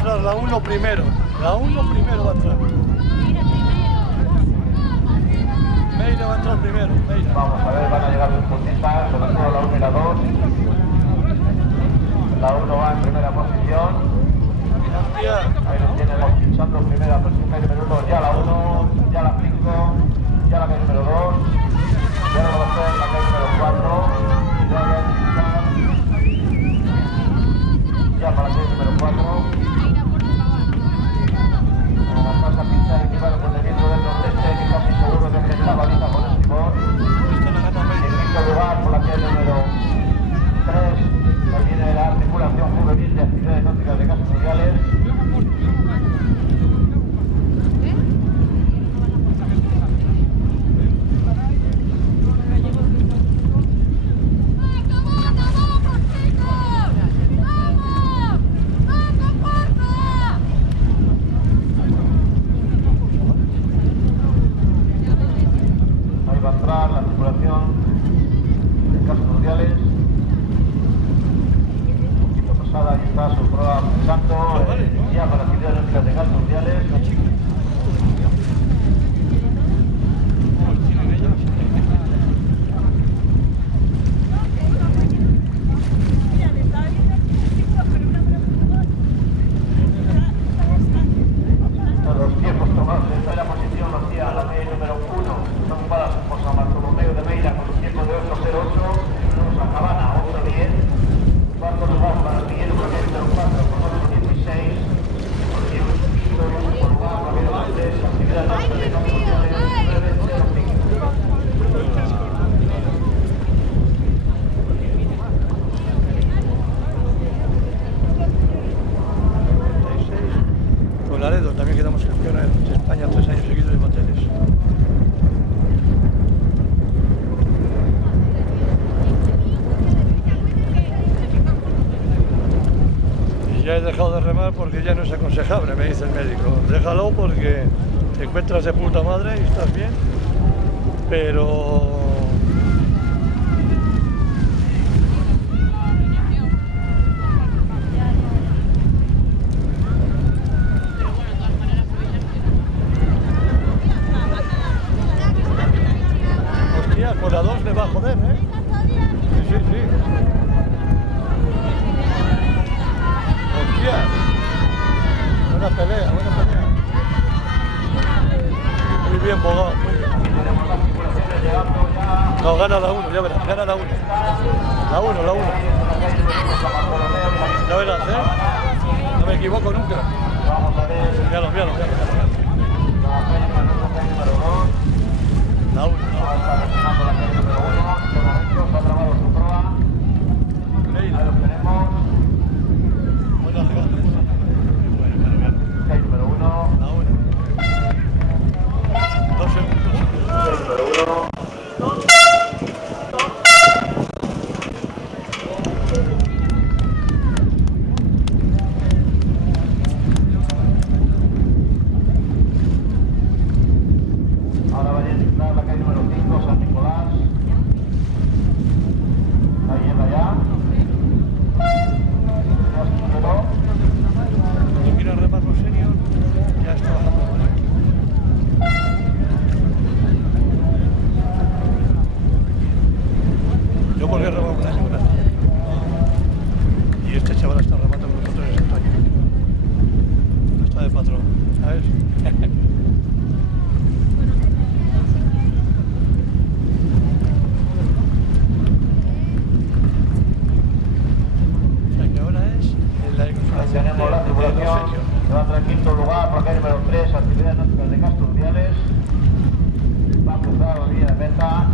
entrar la 1 primero. La 1 primero va a entrar. Meira va a entrar primero. Meira. Vamos a ver, van a llegar los deportistas, sobre todo la 1 y la 2. La 1 va en primera posición. Ahí lo tenemos pinchando primera posición, calle número 1. Ya la 1, ya la 5, ya la calle número 2. Ya la va a hacer la calle número 4. Ya voy a pinchar. Ya para la calle número 4. Vamos a pinchar y llevar el movimiento del nordeste, que casi seguro que es la baliza con el timón. En quinto lugar por la calle número 3, que viene la articulación juvenil de actividades náuticas de Casas Fluviales. La tripulación de Casas Fluviales, un poquito pasada, y está su prueba pinchando ya para actividades náuticas de Casas Fluviales. Los tiempos tomados en primera posición los hacía la calle número 1, son ocupadas por San Bartolomeo de Meira con un tiempo de 8.08, San Habana 8.10, cuarto lugar para Miguel Rodríguez número 4 con 8.16, por tiempo por lugar Ramiro Montes, actividad de la comunidad 9.05. Laredo también quedamos campeones de España 3 años seguidos de bateles. Y ya he dejado de remar porque ya no es aconsejable, me dice el médico. Déjalo porque te encuentras de puta madre y estás bien, pero con la 2 le va a joder, ¿eh? Sí, sí, sí. Hostia. Buena pelea, buena pelea. Muy bien, Bogado, muy bien. No, gana la 1, ya verás, gana la 1. La 1, la 1. Ya verás, ¿eh? No me equivoco nunca. Míralo, míralo, míralo. La 1. Ahí lo tenemos. Buena regata. Calle número 1. La 1. 2 segundos. Calle número 1. Ahora va a entrar la calle número 5, San Nicolás. Ahí en allá. Si quieres remar los senior, ya está bajando. Yo porque he remado un año grande. Y este chaval está remando con nosotros en este año. No está de patrón, ¿sabes? Tenemos la tripulación que va a entrar en quinto lugar por la calle número 3, actividades náuticas de Casas Fluviales. Va a cruzar la línea de meta.